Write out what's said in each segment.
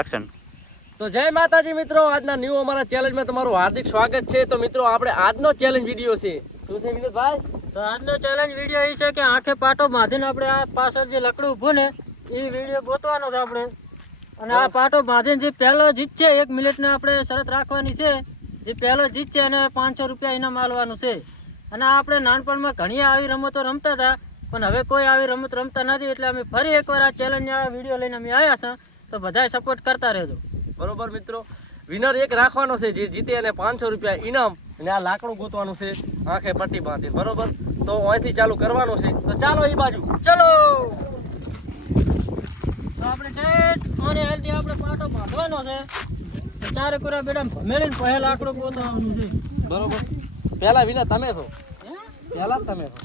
Action. તો જય માતાજી મિત્રો, આજના ન્યૂ અમારા ચેલેન્જમાં તમારું હાર્દિક સ્વાગત છે. તો મિત્રો આપણે આજનો ચેલેન્જ વિડીયો છે. શું છે વિનોદભાઈ? તો આજનો ચેલેન્જ વિડીયો એ છે કે આંખે પાટો બાંધીને આપણે આ પાછળ જે લકડું ઊભું ને એ વિડીયો ગોતવાનો છે આપણે. અને આ પાટો બાંધીને જે પહેલો જીતશે 1 મિનિટને આપણે શરત રાખવાની છે. જે પહેલો જીતશે એને 500 રૂપિયા ઇનામ આલવાનું છે. અને આપણે નાનપણમાં ઘણી આવી રમતો રમતા હતા, પણ હવે કોઈ આવી રમત રમતા નથી. એટલે અમે ફરી એકવાર આ ચેલેન્જના વિડીયો લઈને અમે આવ્યા છે. તો બધાએ સપોર્ટ કરતા રહેજો. બરોબર મિત્રો, વિનર એક રાખવાનો છે, જે જીતે એને 500 રૂપિયા ઇનામ. અને આ લાકડું ગોતવાનું છે આંખે પટ્ટી બાંધી. બરોબર, તો અહીંથી ચાલુ કરવાનું છે. તો ચાલો એ બાજુ ચલો. તો આપણે ડેટ અને હેલ્થી આપણે પાટો બાંધવાનો છે. તો ચારે કુરા બેડા ભમેલીને પહેલા લાકડું ગોતવાનું છે. બરોબર, પહેલા વિના તમે છો. પહેલા તમે છો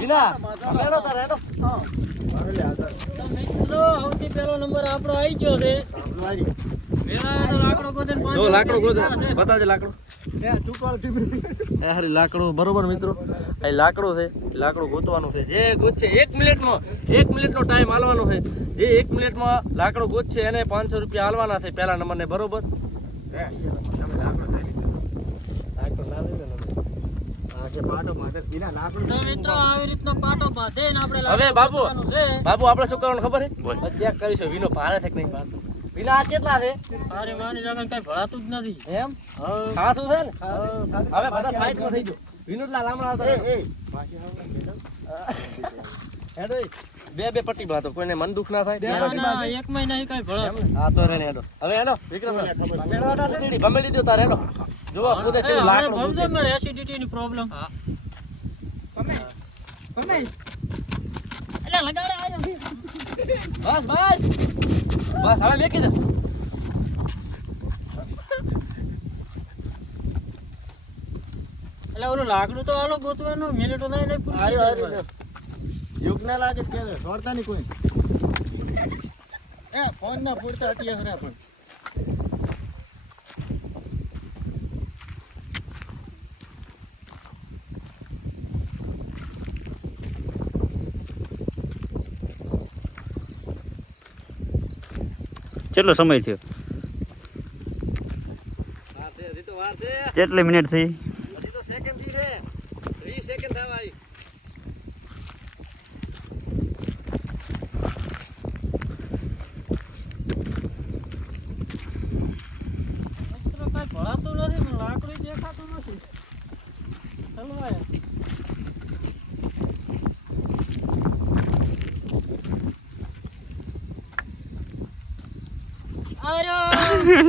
વિના. હેડો તારે હેડો. તો મિત્રો સૌથી પહેલો નંબર આપણો આવી ગયો છે. પેલા લાકડો ગોતીને જો 500 લાકડું ગોતો, રૂપિયા બતાવજે લાકડું. હારી લાકડું. બરોબર મિત્રો, આ લાકડું છે, લાકડું ગોતવાનું છે. જે ગોતશે 1 મિનિટમાં, 1 મિનિટનો ટાઈમ આલવાનો છે. જે 1 મિનિટમાં લાકડું ગોતશે એને 500 રૂપિયા આલવાના છે પહેલા નંબરને. બરોબર, તો મિત્રો આવી રીતનો પાટો બાંધીને આપણે હવે બાબુ ગોતવાનું છે. બાબુ આપણે શું કરવાનું ખબર બોલ. છે? ચેક કરીશું વિનો ભારે છે કે નહીં ભારે. વિના આ કેટલા છે? અરે માની જગન કઈ ભળાતું જ નથી. એમ ખાતું છે ને? હવે બધા સાઈડમાં થઈ ગયો. વિનોદલા લામડા હતા. હેડો ઈ. બે પટ્ટી બાંધો, કોઈને મન દુખ ના થાય. ના, એક મહિના કઈ ભળાતું. હા તો રે હેડો. હવે હેડો વિક્રમ ભમે લીધો તારે હેડો. જો પોતે ચેવું લાકડું ભમજો મારે એસિડિટી ની પ્રોબ્લેમ. એટલે લગાડે આયો. બસ બસ બસ હવે મેકી દે. એટલે ઓલું લાકડું તો આલો ગોતવાનું, મિનિટો નહીં પૂરી. યોગ ના લાગે કે છોડતા નહીં કોઈ. ફોન ના પૂરતા અટીએ ખરા પણ. કેટલો સમય થયો? હજી તો વાર છે. કેટલી મિનિટ થઈ? હજી તો સેકન્ડ થી રે. 30 સેકન્ડ થવા આવી. મિત્રો કઈ ભળાતું નથી, પણ લાકડું દેખાતું નથી. હલવાય.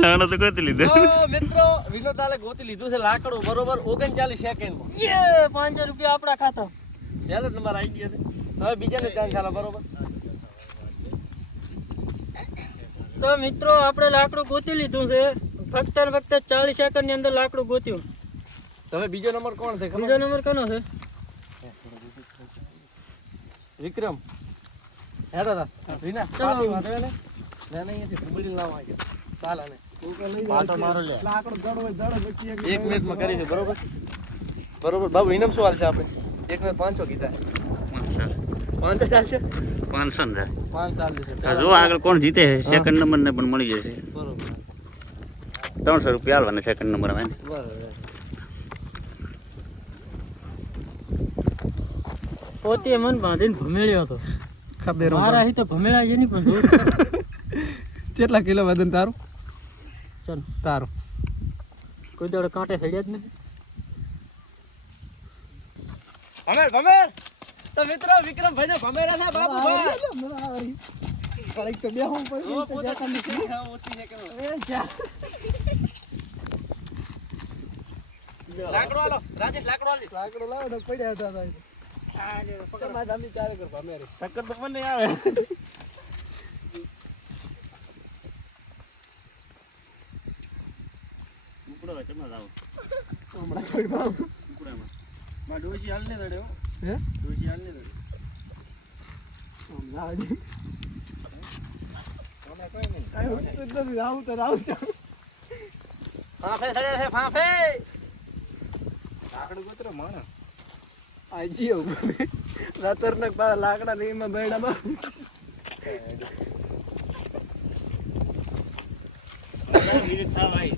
લાકડો તો ગોતી લીધો. તો મિત્રો વિનોદાલે ગોતી લીધું છે લાકડું. બરોબર, 39 સેકન્ડમાં. 500 રૂપિયા આપણા ખાતા. પહેલો નંબર આવી ગયો છે. હવે બીજાને ચાન્સ ચાલો. બરોબર, તો મિત્રો આપણે લાકડું ગોતી લીધું છે. ફક્ત ને ફક્ત 40 સેકન્ડ ની અંદર લાકડું ગોત્યું. હવે બીજો નંબર કોણ છે ખબર? બીજો નંબર કોનો છે? વિક્રમ. હેડો તા વિના પાટી વાંધો ને. ના નહીં એથી ફૂબડી લાવવા ગયા. ચાલ આને પાટો મારો લે. 1 મિનિટમાં કરી છે. બરોબર બરોબર બાબુ, ઇનામ શું હાલ છે આપણે? 1 ને 500 કીધા. 500 ચાલશે? 500 ને 5 ચાલશે. જો આગળ કોણ જીતે છે સેકન્ડ નંબર ને પણ મળી જશે. બરોબર 300 રૂપિયા આલવાના સેકન્ડ નંબર આવે. બરોબર. પોતે મન બાંધીને ભમેળ્યો હતો. ખબર મારા અહીં તો ભમેળા છે નહીં, પણ જોર. કેટલા કિલો વજન તારું? ચાલ તારું કોઈ દાડો કાંટે સડ્યા જ નથી. ભમેર તો મિત્રો વિક્રમ ભાઈ ને ભમેરા છે બાપુ ભાઈ. કળીક તો બે હું પડી ઓ પોતે તમને ઓછી છે કે લાકડો આલો રાજેશ, લાકડો આલી. લાકડો લાવો ને પડ્યા હતા ભાઈ. તમારે દામી ચારે કર ભમેરે. ચક્કર તો મને આવે. ઉપડો ચમા જાવ. હમણાં છોડી બાપ. ઉપડામાં. માં ડોશી હાલ ને દડ્યો. હે? ડોશી હાલ ને દડ્યો. હમણાં હજી. કોને કોઈ નહીં. કાંઈ ઉઠતું જ નથી. આવું તો આવું છે. ફાફે સડે છે ફાફે. લાકડું કૂતરો માણસ. આ જીઓ લાતરનક પા લાકડા ને એમાં બેડામાં મિનિટ થાવ આવી.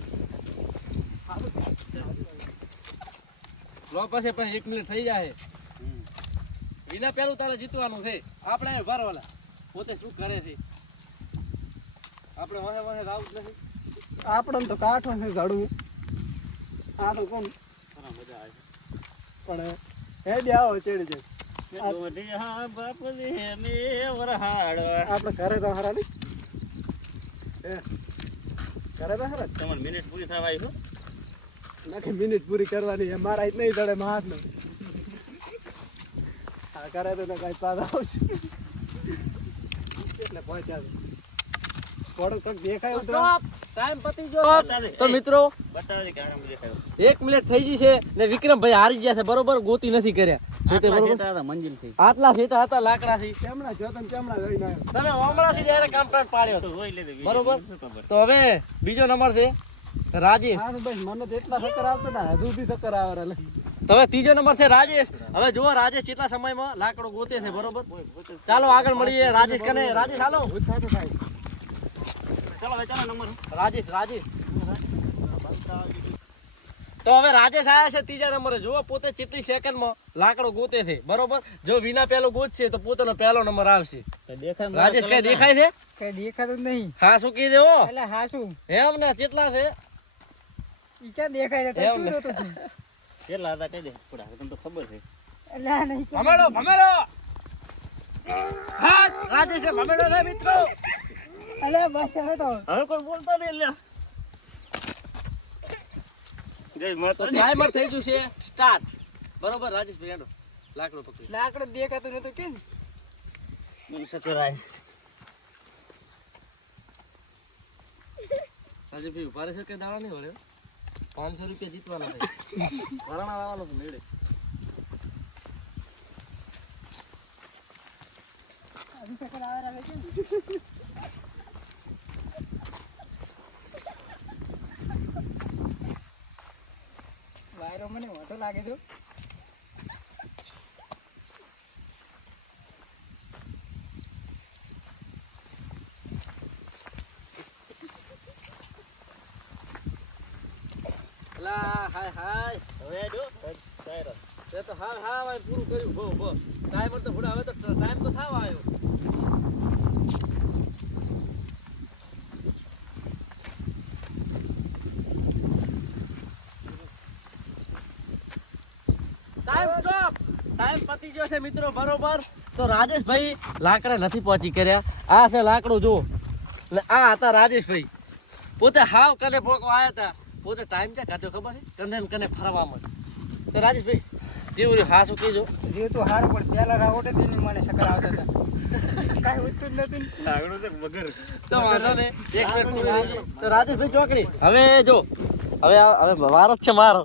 લો પછી પણ 1 મિનિટ થઈ જાય વિના પેલું તારે જીતવાનું છે આપણે ભરવાલા પોતે શું કરે છે આપણે વાહે વાહે રાવ જ નથી આપણે તો કાઠો છે ઝાડવું આ તો કોણ ઘણા મજા આવે પણ હેડે આવો ચડી જાય છે. દોઢિયા બાપુજી મે વરહાડો. આપણે ઘરે તો હારા નહીં ઘરે તો હારા તમારી મિનિટ પૂરી થવા આવી છો. નાખી મિનિટ પૂરી કરવાની છે મારા જ નહીં દડે હાથ નહીં હા કરે તો કઈ પાસ આવશે એટલે પહોંચ્યા થોડું કંઈક દેખાય ઉતરો ટાઈમ પતી ગયો તો મિત્રો બતાવે કે આરામ દેખાયો. 1 મિનિટ થઈ ગઈ છે ને વિક્રમભાઈ હારી ગયા છે બરોબર ગોતી નથી કર્યા આટલા છેટા હતા મંજિલ થી. આટલા સેટા હતા લાકડાથી કેમણા જો તમે કેમણા જોઈને આવ્યો તમે ઓમળાથી ડાયરેક્ટ કામકાજ પાડ્યો તો જોઈ લેજો video. બરોબર. શું ખબર. તો હવે બીજો નંબર છે રાજેશ હા બસ મને તો એટલા ચક્કર આવતા હતા હજુથી ચક્કર આવે રે તો હવે ત્રીજો નંબર છે રાજેશ હવે જુઓ રાજેશ કેટલા સમયમાં લાકડો ગોતે છે બરોબર ચાલો આગળ મળીએ રાજેશ કને રાજેશ હાલો થતું થાય ચાલો હવે ચાલો નંબર. રાજેશ તો હવે રાજેશ આયા છે ત્રીજા નંબરે જુઓ પોતે કેટલી સેકન્ડમાં લાકડો ગોતે છે બરોબર જો વિના પહેલો ગોતશે તો પોતાનો પહેલો નંબર આવશે તો દેખાય રાજેશ કઈ દેખાય છે કઈ દેખાતું જ નહીં હા શું કહી દેવો એટલે હા શું એમ ને કેટલા છે ઈ ક્યાં દેખાય છે એમ ને. કેટલા હતા કહી દે થોડા તમને તો ખબર છે. એટલે આ નહીં ભમેડો હા રાજેશ ભમેડો છે મિત્રો એટલે બસ હવે તો હવે કોઈ બોલતા નહીં લ્યા. જય તો માતા. ટાઈમર થઈ ગયું છે સ્ટાર્ટ બરોબર રાજેશભાઈ હેડો લાકડો પકડી લાકડો દેખાતું નતું કેમ સકરાય. રાજેશભાઈ ઉભા રહેશે કે દાડા નહીં વળે 500 રૂપિયા જીતવાના છે વરાણા લાવવાનો છે મેળે હજી ચક્કર આવે રે કેમ વાયરો મને મોટો લાગે છે અલા હાય હવે જો ચાયરો. તે તો હા ભાઈ પૂરું કર્યું ભો ટાઈમર તો ભૂડા હવે તો ટાઈમ તો થાવ આવ્યો ટાઈમ સ્ટોપ ટાઈમ પતી ગયો છે મિત્રો બરોબર તો રાજેશભાઈ લાકડા નથી પહોંચી કર્યા આ છે લાકડું જો ને આ હતા રાજેશભાઈ પોતે હાવ કને ભોગવા આવ્યા હતા પોતે ટાઈમ ક્યાં કાઢ્યો ખબર છે કને ને કને ફરવામાં તો રાજેશભાઈ જેવું રહ્યું હા શું કહેજો જે તો હારું પણ પેલા રાવટે દેને મને ચક્કર આવતા હતા કાઈ ઉતતું જ નથી લાગણું તો વગર. તો વાંધો ને એક મિનિટ પૂરી થઈ ગઈ. તો રાજેશભાઈ ચોકડી હવે જો હવે મારો જ છે મારો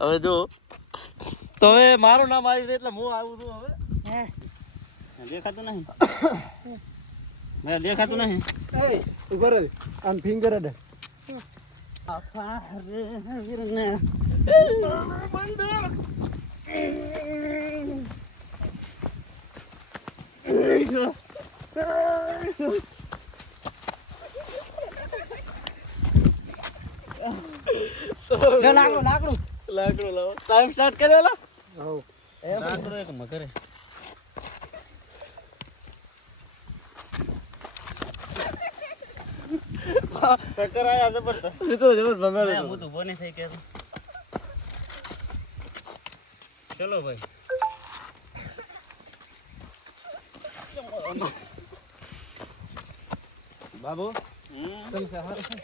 હવે જો તો હવે મારું નામ આવ્યું છે એટલે હું આવું છું હવે હે દેખાતું નહીં. મેં દેખાતું નહીં. એ ઉપર આમ ફિંગર અડે લાકડું લાકડું લાવો ટાઈમ સ્ટાર્ટ કરેલા હો લાકડું એક મગરે. ચક્કર આયા જબરદસ્ત. મિત્રો જબર ભમેડો હું તો બોની થઈ કે ચલો ભાઈ. બાબુ હમ. તમે સહારો છો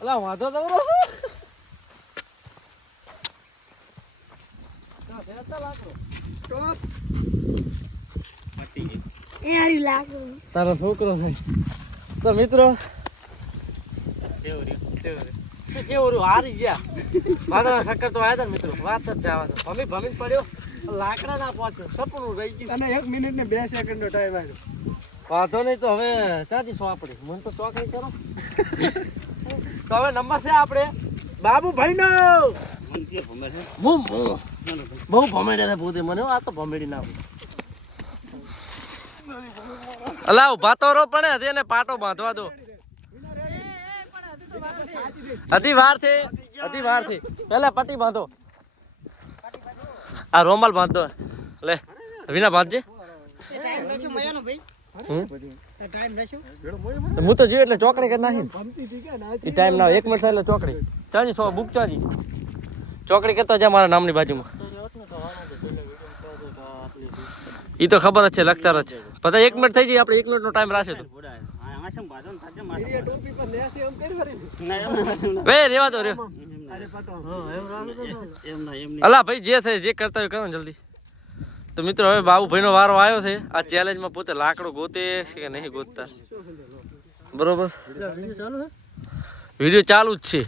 અલા વાંધો તમારો પતી ગઈ. તારો છોકરો છે તો મિત્રો કેવું રહ્યું? શું કેવું રહ્યું? હારી ગયા. વાદળા શક્કર તો આવ્યા હતા ને મિત્રો, વાત જ જવા દો. ભમી પડ્યો, લાકડા ના પહોંચ્યો, સપનું રહી ગયું. અને 1 મિનિટ ને 2 સેકન્ડનો ટાઈમ આવ્યો. વાંધો નહીં, તો હવે ચાથી સો આપણે મને તો શોખ નહીં કરો. તો હવે નંબર છે આપણે બાબુભાઈ નો. મન કે ભમે છે? બહુ ભમેડે છે પોતે મને, આ તો ભમેડી ના અલા ઉભા તો રહો પણ હજી એને પાટો બાંધવા દો. હજી વાર છે પેલા પટ્ટી બાંધો. આ રોમાલ બાંધો લે વિના બાંધજે. હું તો જોયું એટલે ચોકડી કરી નાખી એ ટાઈમ ના 1 મિનિટ થાય એટલે ચોકડી ચાજી સો બુક ચાજી ચોકડી કરતો જા મારા નામની બાજુમાં. ઈ તો ખબર જ છે લખતા જ છે પતા 1 મિનિટ થઈ જાય આપણે 1 મિનિટનો ટાઈમ રાખે તો આ સમ બાજો ને થાજે માર. એ ટોપી પર નેસી એમ કરી ફરી. ના વે રેવા દો રે. અરે પાટો. એમ નહીં. અલા ભાઈ જે થાય જે કરતા હોય કરો ને જલ્દી. તો મિત્રો હવે બાબુભાઈનો વારો આવ્યો છે આ ચેલેન્જમાં પોતે લાકડું ગોતે છે કે નહીં ગોતતા બરોબર. વિડીયો ચાલુ જ છે.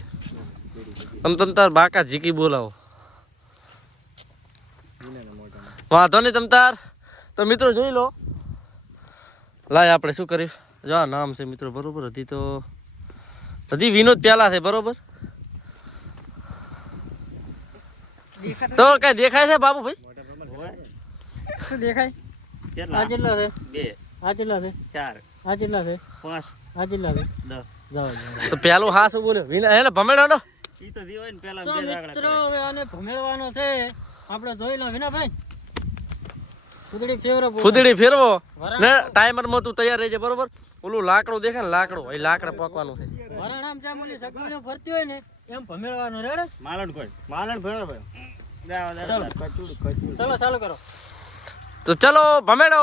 તમ તાર બાકા જીકી બોલાવો વાંધો નહીં તમ તાર. તો મિત્રો જોઈ લો લાય આપણે શું કરીશ જો આ નામ છે મિત્રો બરોબર. હજી વિનોદ પેલા છે બરોબર. તો કઈ દેખાય છે બાબુભાઈ? શું દેખાય? કેટલા? આ જેટલા છે, 2 આ જેટલા છે, 4 આ જેટલા છે, 5 આ જેટલા છે. 10. જાઓ તો પેલું હા શું બોલ્યો વિના એને ભમેડો. ઈ તો દીવાય ને પેલા તો બે દાખલા મિત્રો હવે આને ભમેળવાનો છે આપણે જોઈ લો વિનાભાઈ. ફૂદડી ફેરવો ને ટાઈમરમાં તું તૈયાર રહેજે બરોબર. ઓલું લાકડું દેખે ને લાકડું એ લાકડા પકવાનું છે. વરાણામ જેમ ઓલી સગવડો ફરતી હોય ને એમ ભમેળવાનું રેડે. માલણ કોઈ માલણ ફેરવો ભાઈ. ચાલો. ચલો ચાલુ કરો. તો ચલો ભમેડો.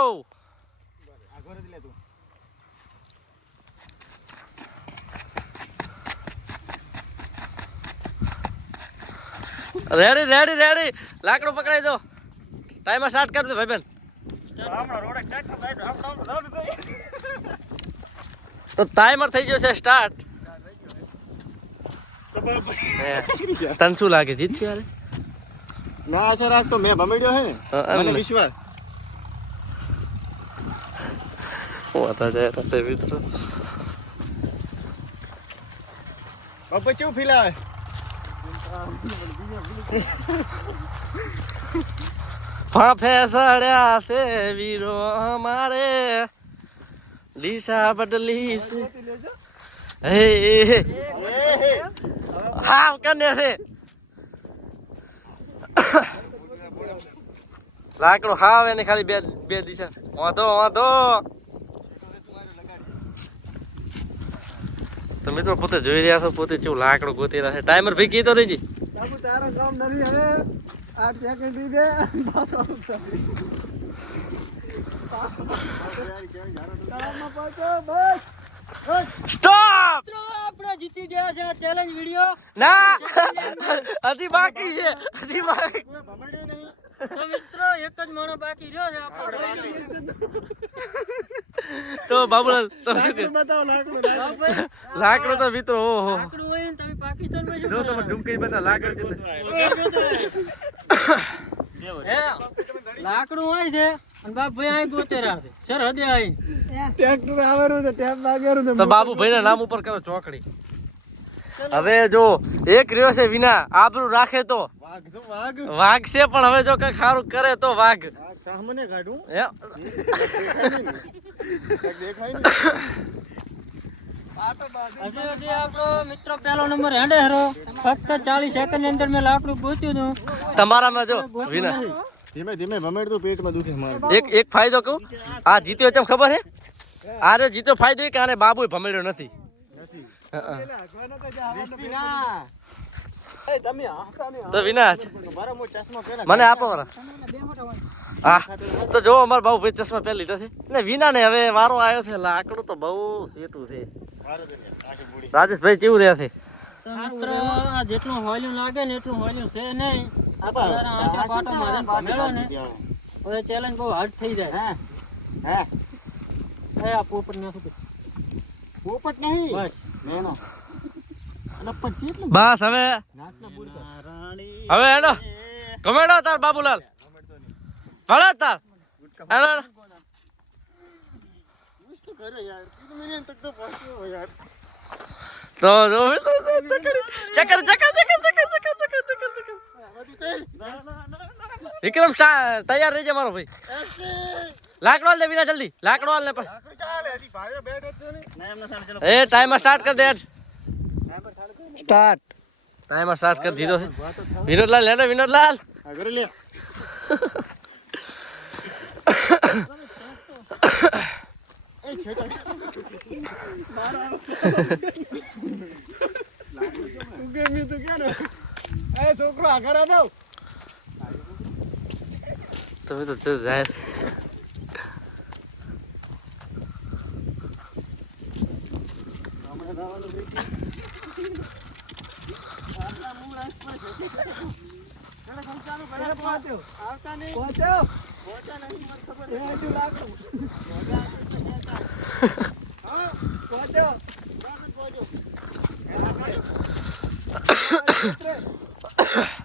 રેડી લાકડું પકડાઈ દો. ટાઈમર સ્ટાર્ટ કરી દો ભાઈબંધ. તો ટાઈમર થઈ ગયો છે સ્ટાર્ટ. તને શું લાગે જીતશે યાર? ના આશા રાખતો મેં ભમેડ્યો હે ને મને વિશ્વાસ. હોતા જાય મિત્રો. બાપા કેવું ફીલ આવે? ફાફે સડ્યા છે વીરો અમારે લીસા બદલી છે. હે હા કને છે લાકડું હાવ એને ખાલી બે દિશા વાંધો. તો મિત્રો પોતે જોઈ રહ્યા છો પોતે કેવું લાકડું ગોતી રહ્યા છે. ટાઈમર ભાઈ કીધો રહી બાબુ તારા કામ નથી હવે 8 સેકન્ડ દી દે પાછો આવતો. તારામાં પાછો બસ સ્ટોપ. મિત્રો આપણે જીતી ગયા છે આ ચેલેન્જ વિડિયો. ના હજી બાકી છે હજી બાકી. તો મિત્રો એક જ માણો બાકી રહ્યો છે આપણે. તો બાબુલાલ તમે શું કહે? બતાવો લાકડું લાકડું તો મિત્રો ઓહો લાકડું હોય ને તમે પાકિસ્તાનમાં શું જો કરો? તમે ઢૂંકી બધા લાકડ છે. હે, લાકડું હોય છે અને બાપભાઈ અહીં ગોતે રાખે સરહદે આવીને. ટ્રેક્ટર આવેરું છે ટેપ વાગેરું છે. તો બાબુભાઈ ના નામ ઉપર કરો ચોકડી. હવે જો એક રહ્યો છે વિના આબરૂ રાખે તો વાઘ તો વાઘ વાઘ છે પણ હવે જો કઈ સારું કરે તો વાઘ સામને કાઢું હે? દેખાય હજી આપણો મિત્રો પહેલો નંબર હેડે હેરો ફક્ત 40 સેકન્ડ ની અંદર મેં લાકડું ગોત્યું હતું. તમારામાં જો વિના ધીમે ધીમે ભમેડતું પેટમાં દુખે મારે. એક ફાયદો કહું આ જીત્યો ચમ ખબર હે? આ રે જીત્યો ફાયદો એ કે આને બાબુએ ભમેડ્યો નથી. તો વિના મને આપો મારા. હા તો જો અમારા બાબુ ભાઈ ચશ્મા પહેરી લીધા છે ને વિના ને હવે વારો આવ્યો છે. લાકડું તો બહુ સેટું છે. રાજેશભાઈ કેવું રહ્યા છે? તો મિત્રો આ જેટલું હોલ્યું લાગે ને એટલું હોલ્યું છે નહીં. આપણે જરા આંસે પાટો મારીને ભમેળો ને હવે ચેલેન્જ બહુ હાર્ડ થઈ જાય. એ આ પોપટ ને શું પોપટ નહીં બસ નેનો બસ હવે રાણી હવે હેડો કમેડો તાર બાબુલાલ ભલે તાર હેડો તો જો ચક્કર વિક્રમ તૈયાર રહેજે મારો ભાઈ લાકડો હાલ દે વિના જલ્દી લાકડો હાલ ને પણ એ ટાઈમર સ્ટાર્ટ કર દે સ્ટાર્ટ ટાઈમર સ્ટાર્ટ કરી દીધો છે વિનોદલાલ લેડો વિનોદલાલ છોકરો આગળ દો તમે તો જાય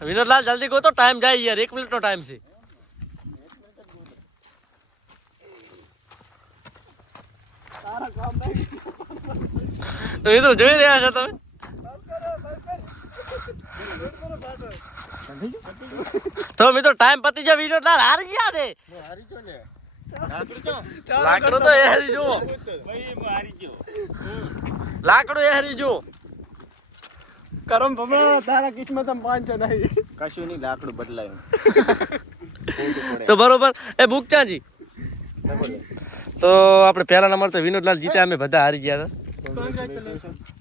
વિનોદલાલ જલ્દી ગો તો ટાઈમ જાય યાર 1 મિનિટ નો ટાઈમ છે તો એ તો જોઈ રહ્યા છો તમે તો મિત્રો ટાઈમ પતી જાય વિનોદલાલ હારી ગયા ને લાકડું તો એ હારી જો લાકડું એ હારી જો કરમ ભમરા તારા કિસ્મત 500 નહીં કશું નહીં લાકડું બદલાયું તો બરોબર એ ભૂકચાજી તો આપણે પહેલા નંબર તો વિનોદલાલ જીત્યા અમે બધા હારી ગયા હતા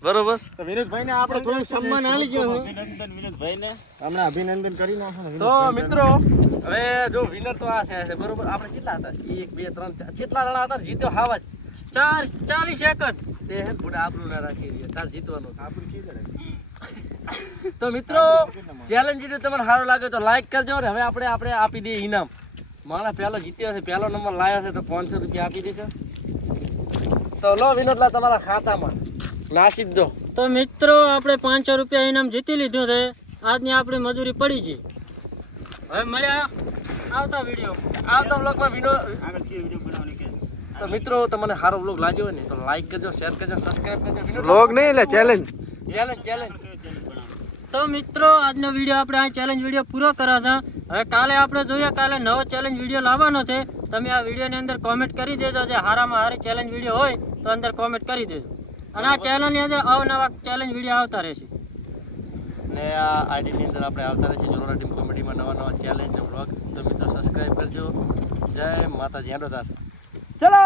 બરોબર તો વિનોદભાઈને આપણે થોડું સન્માન આલી ગયો છે અભિનંદન વિનોદભાઈને હમણાં અભિનંદન કરી નાખો તો મિત્રો હવે જો વિનર તો આ થયા છે બરોબર આપણે કેટલા હતા 1 2 3 4 કેટલા જણા હતા જીત્યો હાવા 40 સેકન્ડ તે હે બુડા આપણું ના રાખી રહ્યા તાર જીતવાનું આપણું કી તો મિત્રો ચેલેન્જ વિડિયો તમને સારો લાગે તો લાઈક કરજો ને હવે આપણે આપી દઈએ ઇનામ માણા પહેલો જીત્યો છે પહેલો નંબર લાવ્યો છે તો 500 રૂપિયા આપી દેજો તો લો વિનોદલા તમારા ખાતામાં નાસી દો તો મિત્રો આપણે 500 રૂપિયા ઇનામ જીતી લીધું છે આજની આપણી મજૂરી પડી છે હવે મળ્યા આવતા બ્લોગમાં આગળ કે વિડીયો બનાવવાની કે તો મિત્રો તમને સારો બ્લોગ લાગ્યો હોય ને તો લાઈક કરજો શેર કરજો સબસ્ક્રાઇબ કરજો બ્લોગ નહીં એટલે ચેલેન્જ ચેલેન્જ તો મિત્રો આજનો વિડીયો આપણે આ ચેલેન્જ વિડીયો પૂરો કર્યો છે હવે કાલે આપણે જોઈએ કાલે નવો ચેલેન્જ વિડીયો લાવવાનો છે તમે આ વિડીયોની અંદર કોમેન્ટ કરી દેજો જે હારામાં હારી ચેલેન્જ વિડીયો હોય તો અંદર કોમેન્ટ કરી દેજો અને આ ચેનલની અંદર અવનવા ચેલેન્જ વિડીયો આવતા રહેશે ને આ આઈડીની અંદર આપણે આવતા રહેશે જોરોના ટીમ કોમેડીમાં નવા ચેલેન્જ બ્લોગ તો મિત્રો સબસ્ક્રાઇબ કરજો જય માતાજી હેડો તાર ચલો